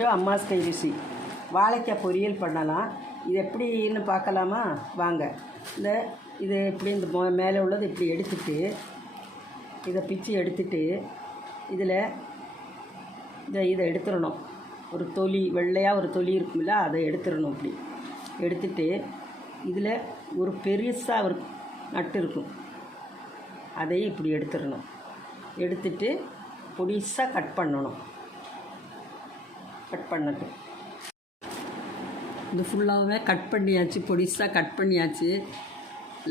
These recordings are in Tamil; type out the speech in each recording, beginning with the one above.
வெல்கம் டு அம்மாஸ் கை ருசி. வாழைக்காய் பொரியல் பண்ணலாம். இது எப்படின்னு பார்க்கலாமா? வாங்க. இது எப்படி இந்த மேலே உள்ளது இப்படி எடுத்துட்டு இதை பிச்சு எடுத்துட்டு இதில் இதை எடுத்துடணும். ஒரு தொலி வெள்ளையாக ஒரு தொலி இருக்குமில்ல, அதை எடுத்துடணும். இப்படி எடுத்துட்டு இதில் ஒரு பெருசாக ஒரு நட்டு இருக்கும், அதையும் இப்படி எடுத்துடணும். எடுத்துட்டு பொடிசாக கட் பண்ணணும். கட் பண்ணது இது ஃபுல்லாகவே கட் பண்ணியாச்சு, பொடிசாக கட் பண்ணியாச்சு.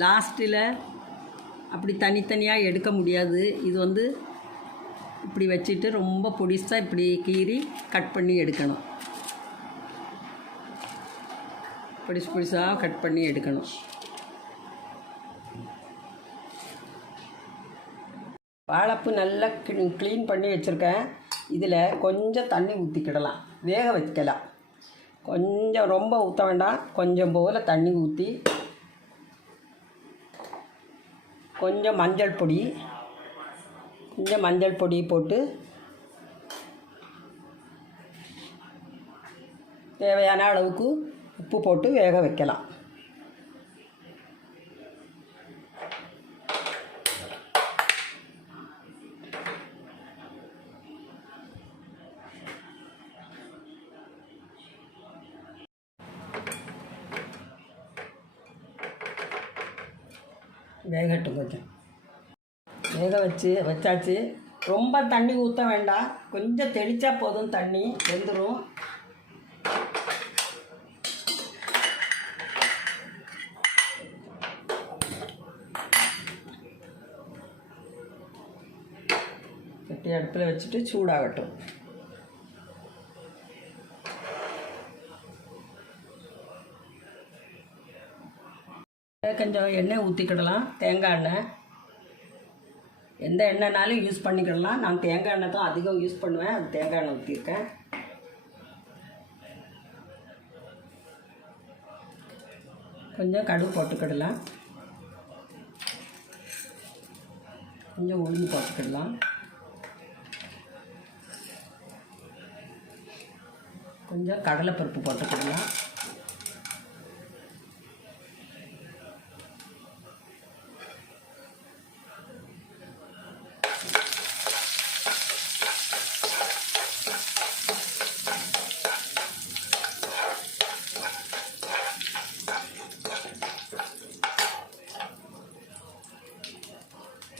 லாஸ்ட்டில் அப்படி தனித்தனியாக எடுக்க முடியாது. இது இப்படி வச்சுட்டு ரொம்ப பொடிசாக இப்படி கீறி கட் பண்ணி எடுக்கணும். பொடிசாக கட் பண்ணி எடுக்கணும். வாழைப்பூ நல்லா க்ளீன் பண்ணி வச்சுருக்கேன். இதில் கொஞ்சம் தண்ணி ஊற்றிக்கிடலாம், வேக வைக்கலாம். கொஞ்சம் ரொம்ப ஊற்ற வேண்டாம், கொஞ்சம் போல் தண்ணி ஊற்றி கொஞ்சம் மஞ்சள் பொடி போட்டு தேவையான அளவுக்கு உப்பு போட்டு வேக வைக்கலாம். வேகட்டும். கொஞ்சம் வேக வச்சாச்சு. ரொம்ப தண்ணி ஊற்ற வேண்டாம், கொஞ்சம் தெளித்தா போதும், தண்ணி வெந்துடும். சட்டி அடுப்பில் வச்சுட்டு சூடாகட்டும். கொஞ்சம் எண்ணெய் ஊற்றிக்கிடலாம், தேங்காய் எண்ணெய். எந்த எண்ணெய்னாலும் யூஸ் பண்ணிக்கிடலாம். நான் தேங்காய் எண்ணெய் தான் அதிகம் யூஸ் பண்ணுவேன், அது தேங்காய் எண்ணெய் ஊற்றிருக்கேன். கொஞ்சம் கடுகு போட்டுக்கிடலாம், கொஞ்சம் உளுந்து போட்டுக்கிடலாம், கொஞ்சம் கடலைப்பருப்பு போட்டுக்கிடலாம்,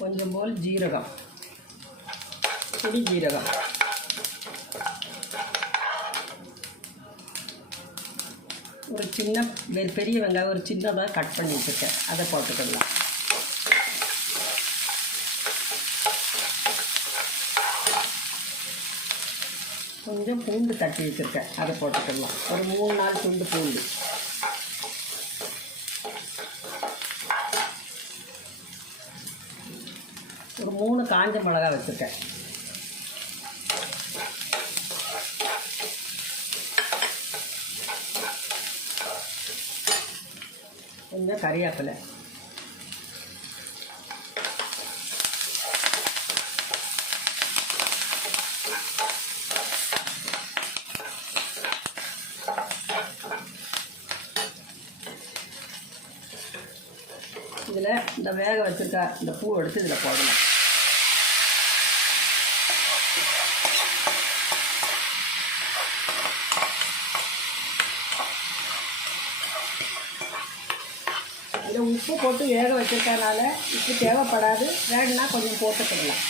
கொஞ்சம் போல் ஜீரகம், பொடி ஜீரகம், ஒரு சின்ன பெரிய வெங்காயம் ஒரு சின்னதாக கட் பண்ணி வச்சுருக்கேன், அதை போட்டுக்கலாம். கொஞ்சம் பூண்டு தட்டி வச்சுருக்கேன், அதை போட்டுக்கலாம். ஒரு 3-4 துண்டு பூண்டு. ஒரு 3 காஞ்ச மிளகா வச்சுருக்கேன். கொஞ்சம் கறிவேப்பிலை. இதில் இந்த வேக வச்சுருக்க இந்த பூ எடுத்து இதில் போடணும். இதில் உப்பு போட்டு வேக வச்சுருக்கனால உப்பு தேவைப்படாது, வேணுன்னா கொஞ்சம் போட்டுக்கிடலாம்.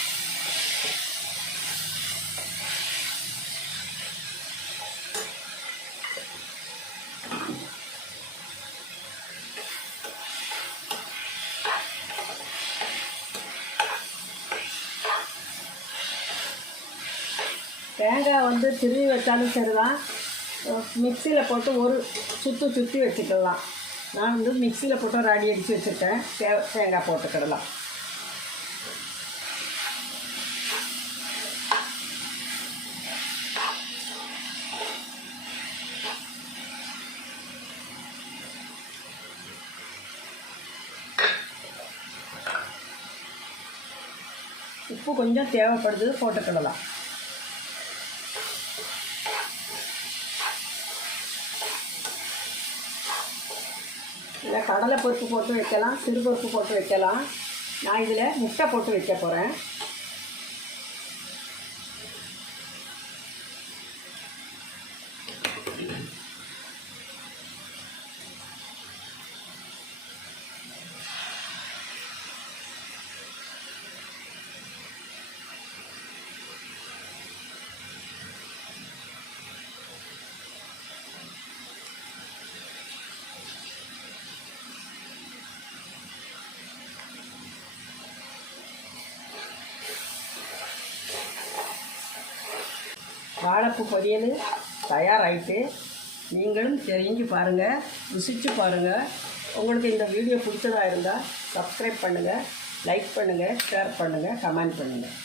தேங்காய் திருவி வச்சாலும் சரிதான், மிக்சியில் போட்டு ஒரு சுற்றி வச்சுக்கலாம். நான் மிக்சியில் போட்டு ஒரு அடி அடித்து வச்சுருக்கேன். தேங்காய் போட்டுக்கிடலாம். உப்பு கொஞ்சம் தேவைப்படுது, போட்டுக்கிடலாம். இல்லை கடலைப்பருப்பு போட்டு வைக்கலாம், சிறுபருப்பு போட்டு வைக்கலாம். நான் இதில் முட்டை போட்டு வைக்க போகிறேன். வாழைப்பூ பொரியல் தயாராகிட்டு, நீங்களும் செஞ்சு பாருங்கள், ருசித்து பாருங்கள். உங்களுக்கு இந்த வீடியோ பிடிச்சதாக இருந்தால் சப்ஸ்கிரைப் பண்ணுங்கள், லைக் பண்ணுங்கள், ஷேர் பண்ணுங்கள், கமெண்ட் பண்ணுங்கள்.